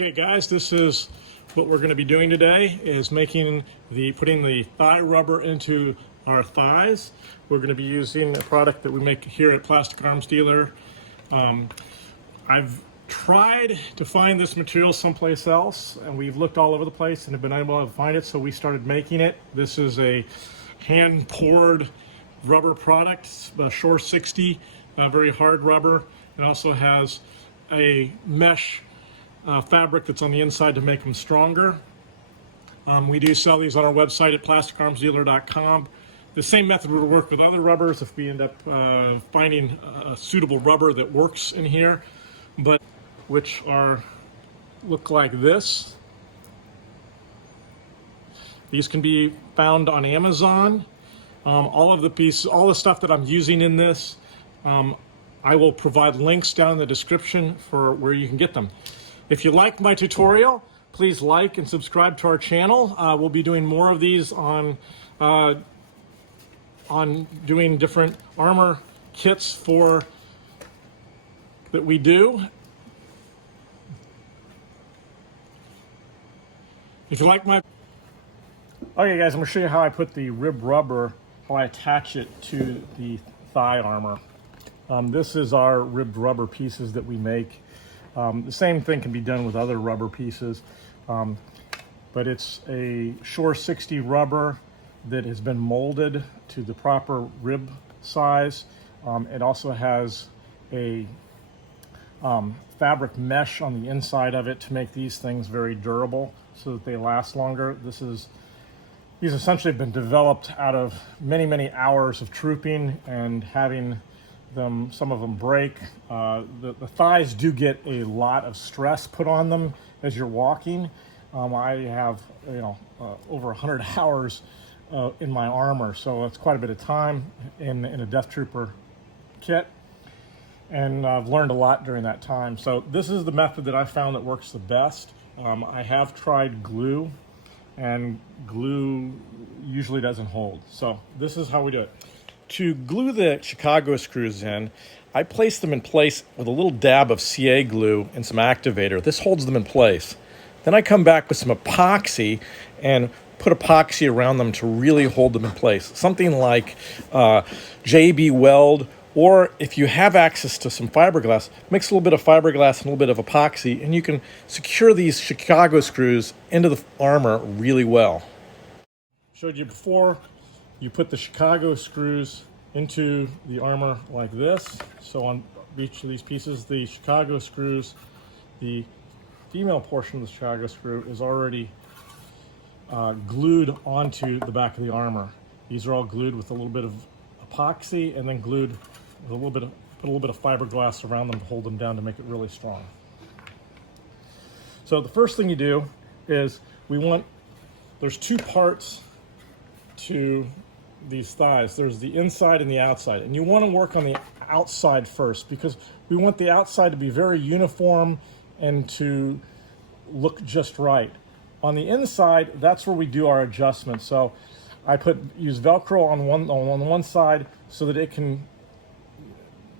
Okay guys, this is what we're going to be doing today, is putting the thigh rubber into our thighs. We're going to be using a product that we make here at Plastic Arms Dealer. I've tried to find this material someplace else, and we've looked all over the place and have been able to find it, so we started making it. This is a hand-poured rubber product, Shore 60, very hard rubber. It also has a mesh fabric that's on the inside to make them stronger. We do sell these on our website at plasticarmsdealer.com. The same method would work with other rubbers if we end up finding a suitable rubber that works in here, but which look like this. These can be found on Amazon. All the stuff that I'm using in this, I will provide links down in the description for where you can get them. If you like my tutorial, please like and subscribe to our channel. We'll be doing more of these on doing different armor kits that we do. If you like my... Okay guys, I'm gonna show you how I put the rib rubber, how I attach it to the thigh armor. This is our ribbed rubber pieces that we make. The same thing can be done with other rubber pieces, but it's a Shore 60 rubber that has been molded to the proper rib size. It also has a fabric mesh on the inside of it to make these things very durable so that they last longer. These essentially have been developed out of many, many hours of trooping and having some of them break. The thighs do get a lot of stress put on them as you're walking. I have over 100 hours in my armor, so it's quite a bit of time in a Death Trooper kit, and I've learned a lot during that time. So this is the method that I found that works the best. I have tried glue, and glue usually doesn't hold. So this is how we do it. To glue the Chicago screws in, I place them in place with a little dab of CA glue and some activator. This holds them in place. Then I come back with some epoxy and put epoxy around them to really hold them in place. Something like JB Weld, or if you have access to some fiberglass, mix a little bit of fiberglass and a little bit of epoxy, and you can secure these Chicago screws into the armor really well. Showed you before. You put the Chicago screws into the armor like this. So on each of these pieces, the Chicago screws, the female portion of the Chicago screw is already glued onto the back of the armor. These are all glued with a little bit of epoxy and then glued with put a little bit of fiberglass around them to hold them down to make it really strong. So the first thing you do is there's two parts to these thighs. There's the inside and the outside, and you want to work on the outside first because we want the outside to be very uniform and to look just right. On the inside, that's where we do our adjustments. So I use velcro on one side so that it can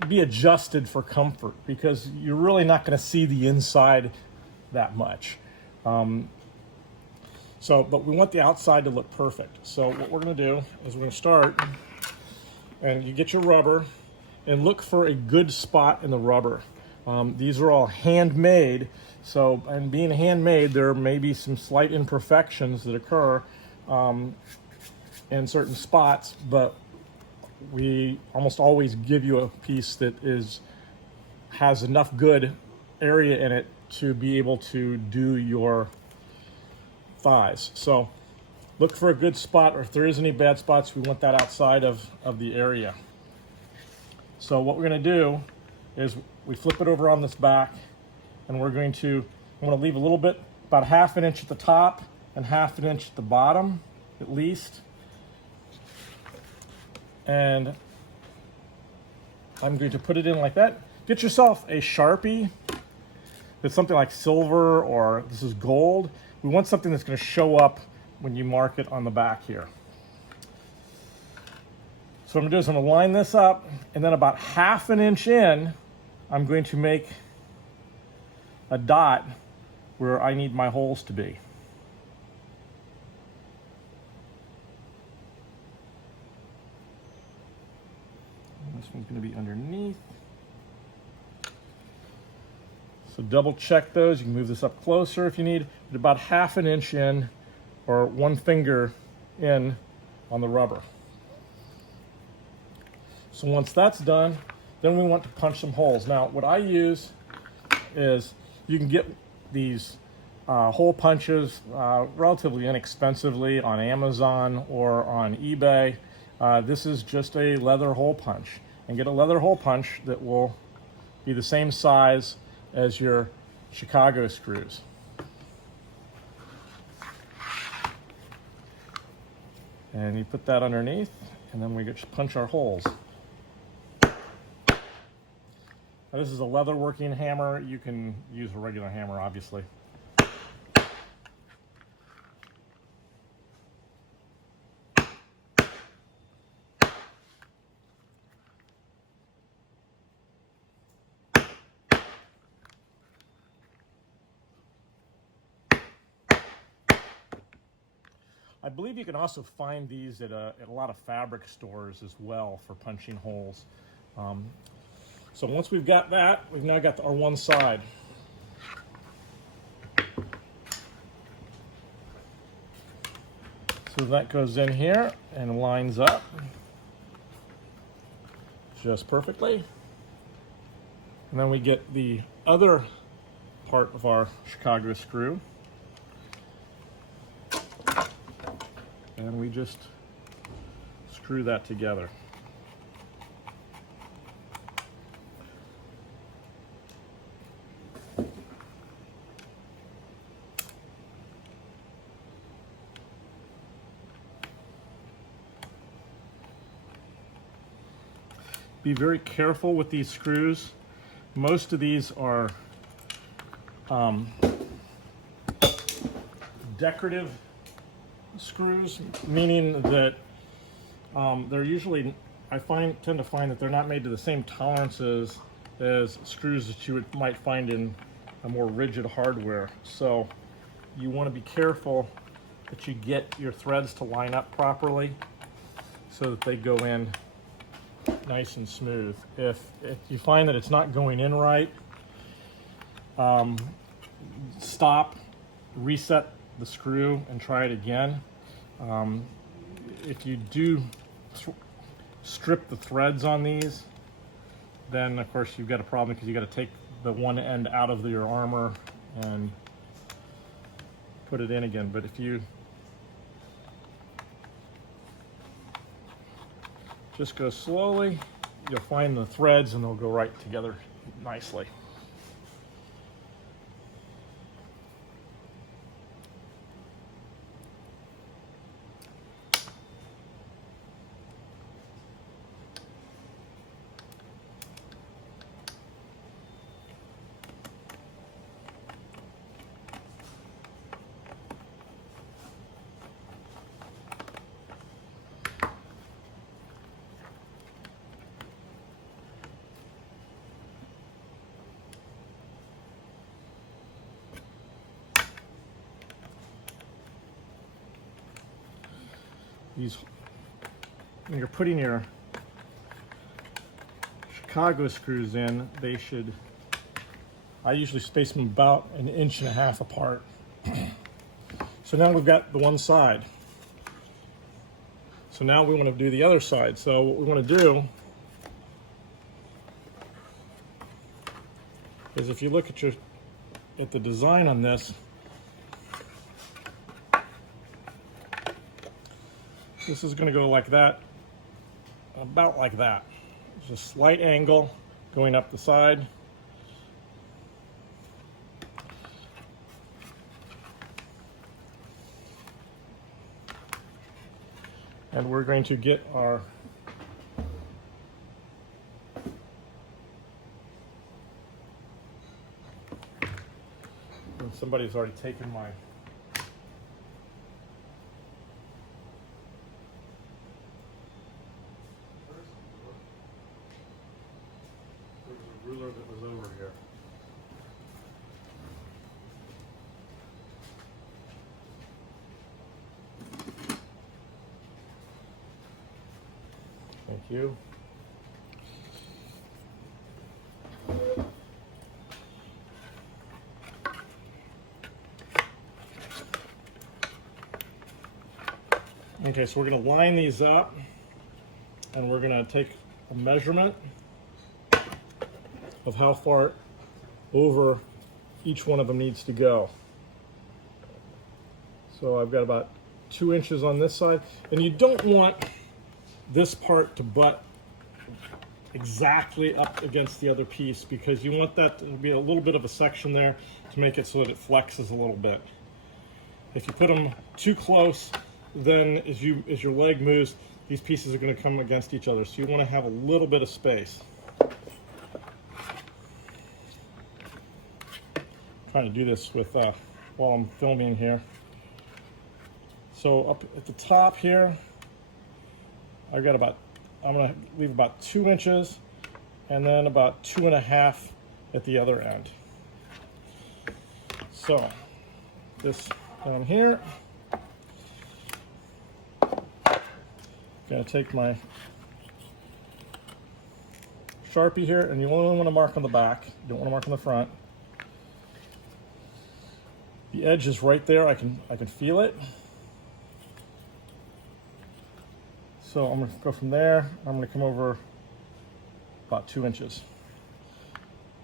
be adjusted for comfort, because you're really not going to see the inside that much. But we want the outside to look perfect. So what we're going to do is we're going to start, and you get your rubber and look for a good spot in the rubber. These are all handmade, and being handmade, there may be some slight imperfections that occur in certain spots, but we almost always give you a piece that has enough good area in it to be able to do your thighs. So look for a good spot, or if there is any bad spots, we want that outside of the area. So what we're going to do is we flip it over on this back, and I'm going to leave a little bit, about ½ an inch at the top and ½ an inch at the bottom at least. And I'm going to put it in like that. Get yourself a Sharpie. It's something like silver, or this is gold. We want something that's going to show up when you mark it on the back here. So what I'm going to do is I'm going to line this up, and then about ½ an inch in, I'm going to make a dot where I need my holes to be. And this one's going to be underneath. So double check those. You can move this up closer if you need, but about 1/2 inch in, or 1 finger in on the rubber. So once that's done, then we want to punch some holes. Now, what I use is, you can get these hole punches relatively inexpensively on Amazon or on eBay. This is just a leather hole punch. And get a leather hole punch that will be the same size as your Chicago screws. And you put that underneath, and then we just punch our holes. Now, this is a leather working hammer. You can use a regular hammer, obviously. I believe you can also find these at a lot of fabric stores as well for punching holes. So once we've got that, we've now got our one side. So that goes in here and lines up just perfectly. And then we get the other part of our Chicago screw. And we just screw that together. Be very careful with these screws. Most of these are decorative screws, meaning that they're usually, tend to find that they're not made to the same tolerances as screws that you might find in a more rigid hardware. So you want to be careful that you get your threads to line up properly so that they go in nice and smooth. If you find that it's not going in right, stop, reset the screw and try it again. If you do strip the threads on these, then of course you've got a problem, because you got to take the one end out of your armor and put it in again. But if you just go slowly, you'll find the threads and they'll go right together nicely. When you're putting your Chicago screws in, I usually space them about 1.5 inches apart. So now we've got the one side. So now we want to do the other side. So what we want to do is, if you look at the design on this, this is going to go like that, about like that. Just a slight angle going up the side. And we're going to get our somebody's already taken my ruler that was over here. you. Okay, so we're going to line these up, and we're going to take a measurement of how far over each one of them needs to go. So I've got about 2 inches on this side, and you don't want this part to butt exactly up against the other piece, because you want that to be a little bit of a section there to make it so that it flexes a little bit. If you put them too close, then as your leg moves, these pieces are going to come against each other. So you want to have a little bit of space. I'm trying to do this with while I'm filming here. So up at the top here, I'm going to leave about 2 inches, and then about 2.5 at the other end. So this down here, going to take my Sharpie here, and you only want to mark on the back. You don't want to mark on the front. The edge is right there. I can feel it. So I'm going to go from there. I'm going to come over about 2 inches.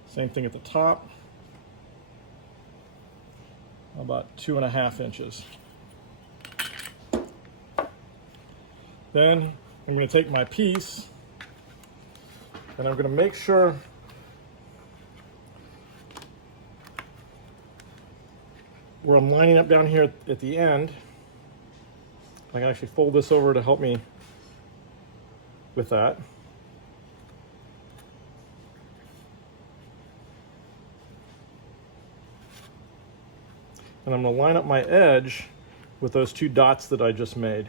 Same thing at the top. About 2.5 inches. Then I'm going to take my piece, and I'm going to make sure where I'm lining up down here at the end. I can actually fold this over to help me with that. And I'm going to line up my edge with those 2 dots that I just made.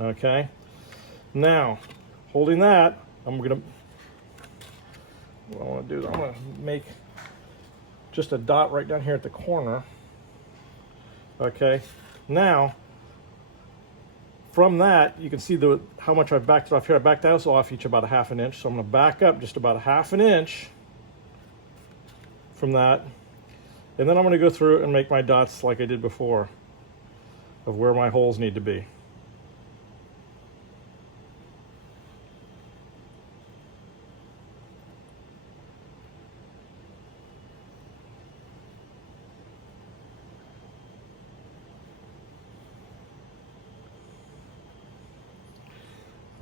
Okay, now holding that, what I want to do is I'm going to make just a dot right down here at the corner. Okay, now from that you can see how much I've backed it off here. I backed those off each about 1/2 inch, so I'm going to back up just about 1/2 inch from that, and then I'm going to go through and make my dots like I did before of where my holes need to be.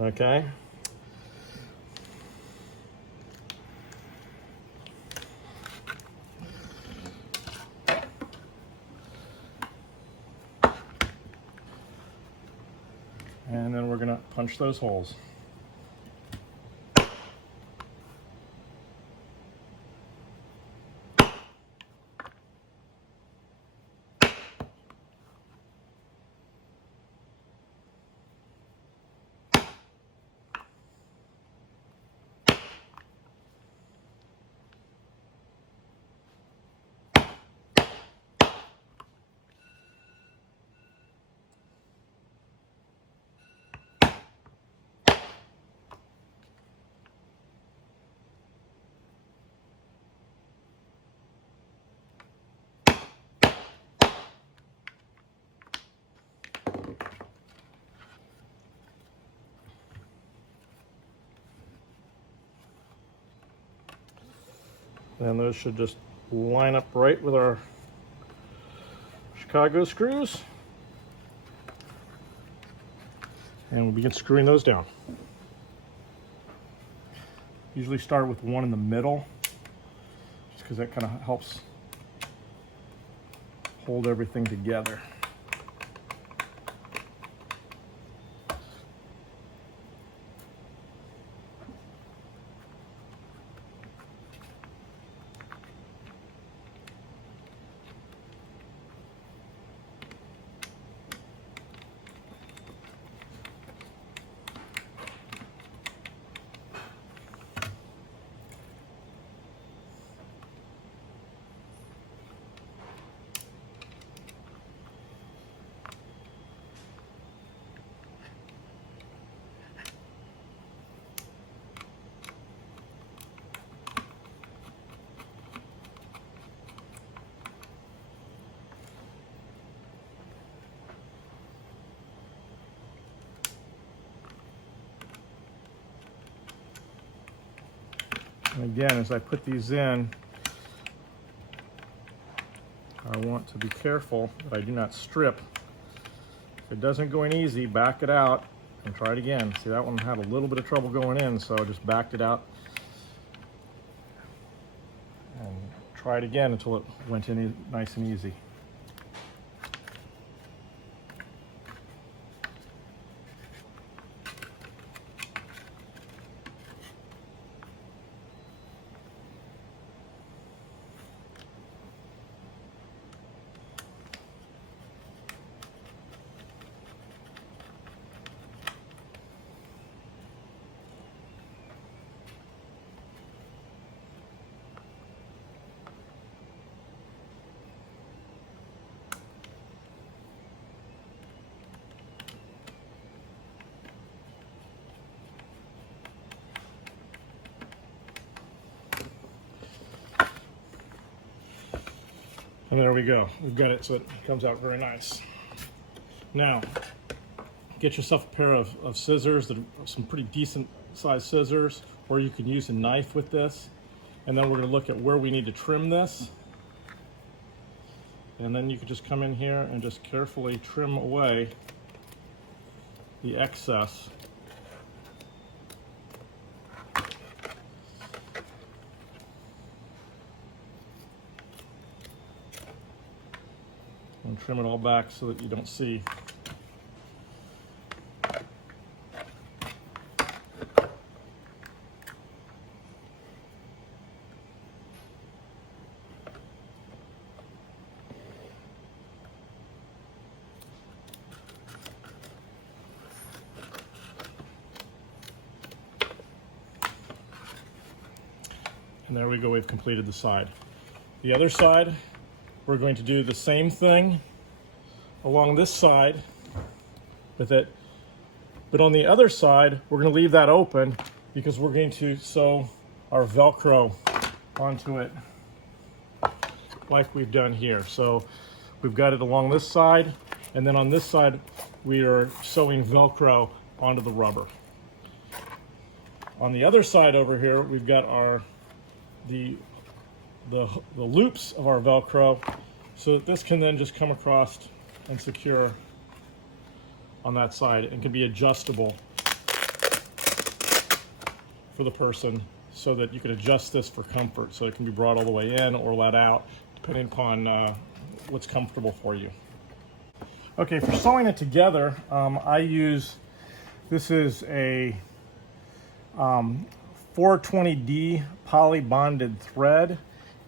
Okay. And then we're going to punch those holes. And those should just line up right with our Chicago screws. And we'll begin screwing those down. Usually start with one in the middle, just because that kind of helps hold everything together. And again, as I put these in, I want to be careful that I do not strip. If it doesn't go in easy, back it out and try it again. See, that one had a little bit of trouble going in, so I just backed it out and try it again until it went in nice and easy. And there we go. We've got it so it comes out very nice. Now, get yourself a pair of scissors, that are some pretty decent sized scissors, or you can use a knife with this. And then we're going to look at where we need to trim this. And then you can just come in here and just carefully trim away the excess. And trim it all back so that you don't see. And there we go, we've completed the side. The other side, we're going to do the same thing along this side with it, but on the other side, we're going to leave that open because we're going to sew our Velcro onto it like we've done here. So we've got it along this side, and then on this side, we are sewing Velcro onto the rubber. On the other side over here, we've got our the loops of our Velcro, so that this can then just come across and secure on that side and can be adjustable for the person, so that you can adjust this for comfort, so it can be brought all the way in or let out depending upon what's comfortable for you. Okay, for sewing it together, I use, this is a 420D poly bonded thread.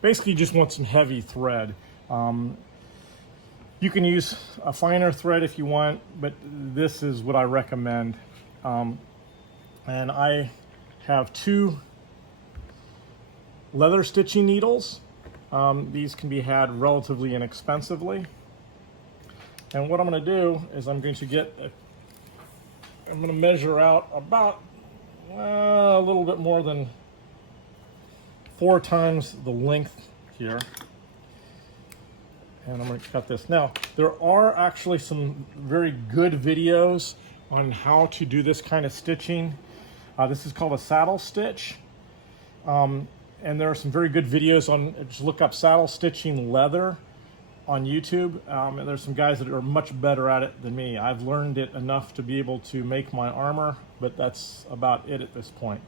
Basically, you just want some heavy thread. You can use a finer thread if you want, but this is what I recommend. And I have 2 leather stitching needles. These can be had relatively inexpensively. And what I'm going to do is I'm going to measure out about a little bit more than 4 times the length here. And I'm going to cut this. Now, there are actually some very good videos on how to do this kind of stitching. This is called a saddle stitch. And there are some very good videos on, just look up saddle stitching leather on YouTube. And there's some guys that are much better at it than me. I've learned it enough to be able to make my armor, but that's about it at this point.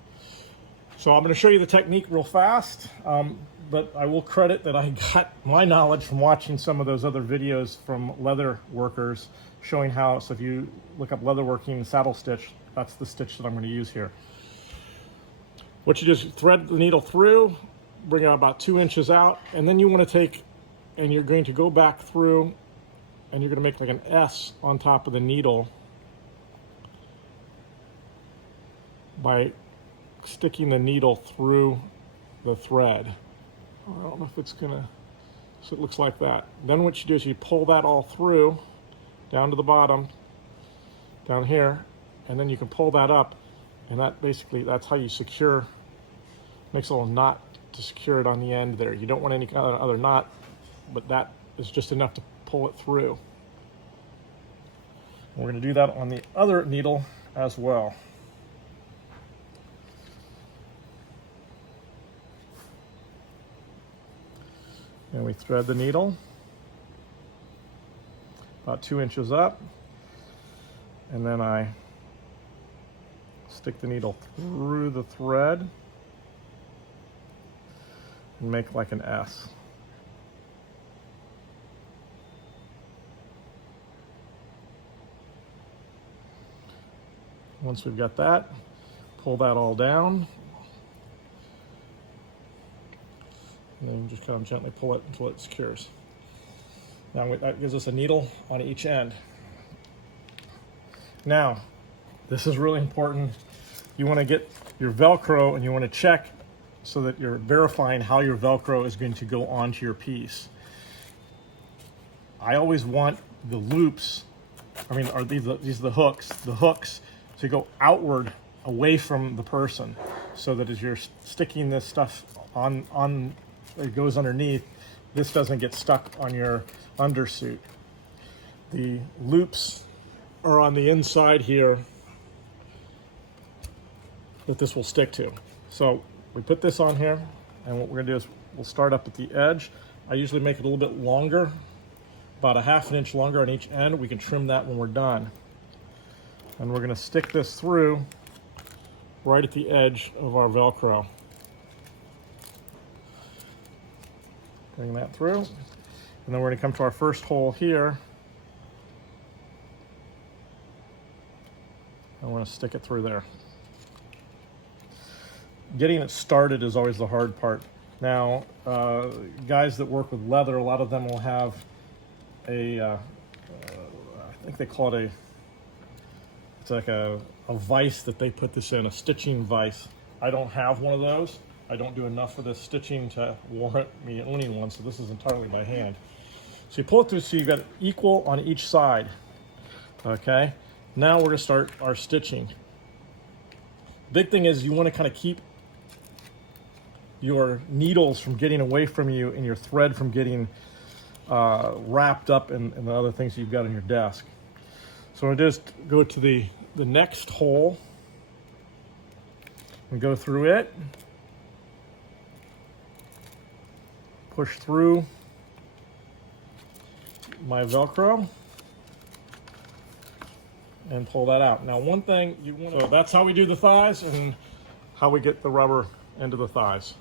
So I'm going to show you the technique real fast, but I will credit that I got my knowledge from watching some of those other videos from leather workers showing how, so if you look up leather working saddle stitch, that's the stitch that I'm going to use here. What you do is thread the needle through, bring it about 2 inches out, and then you want to take, and you're going to go back through, and you're going to make like an S on top of the needle by sticking the needle through the thread. I don't know if it's gonna, so it looks like that. Then what you do is you pull that all through, down to the bottom, down here, and then you can pull that up, and that basically, that's how you secure, makes a little knot to secure it on the end there. You don't want any kind of other knot, but that is just enough to pull it through. We're gonna do that on the other needle as well. And we thread the needle about 2 inches up, and then I stick the needle through the thread and make like an S. Once we've got that, pull that all down, and then just kind of gently pull it until it secures. Now that gives us a needle on each end. Now, this is really important. You want to get your Velcro and you want to check so that you're verifying how your Velcro is going to go onto your piece. I always want the loops, these are the hooks to go outward away from the person, so that as you're sticking this stuff on it goes underneath, this doesn't get stuck on your undersuit. The loops are on the inside here that this will stick to. So we put this on here, and what we're gonna do is we'll start up at the edge. I usually make it a little bit longer, about 1/2 inch longer on each end. We can trim that when we're done. And we're gonna stick this through right at the edge of our Velcro. Bring that through. And then we're gonna come to our first hole here. And we're gonna stick it through there. Getting it started is always the hard part. Now, guys that work with leather, a lot of them will have I think they call it it's like a vise that they put this in, a stitching vise. I don't have one of those. I don't do enough for this stitching to warrant me owning one, so this is entirely by hand. So you pull it through so you've got it equal on each side, okay? Now we're gonna start our stitching. Big thing is you wanna kind of keep your needles from getting away from you and your thread from getting wrapped up in the other things you've got on your desk. So I'm gonna just go to the next hole and go through it, push through my Velcro, and pull that out. Now, one thing so that's how we do the thighs and how we get the rubber into the thighs.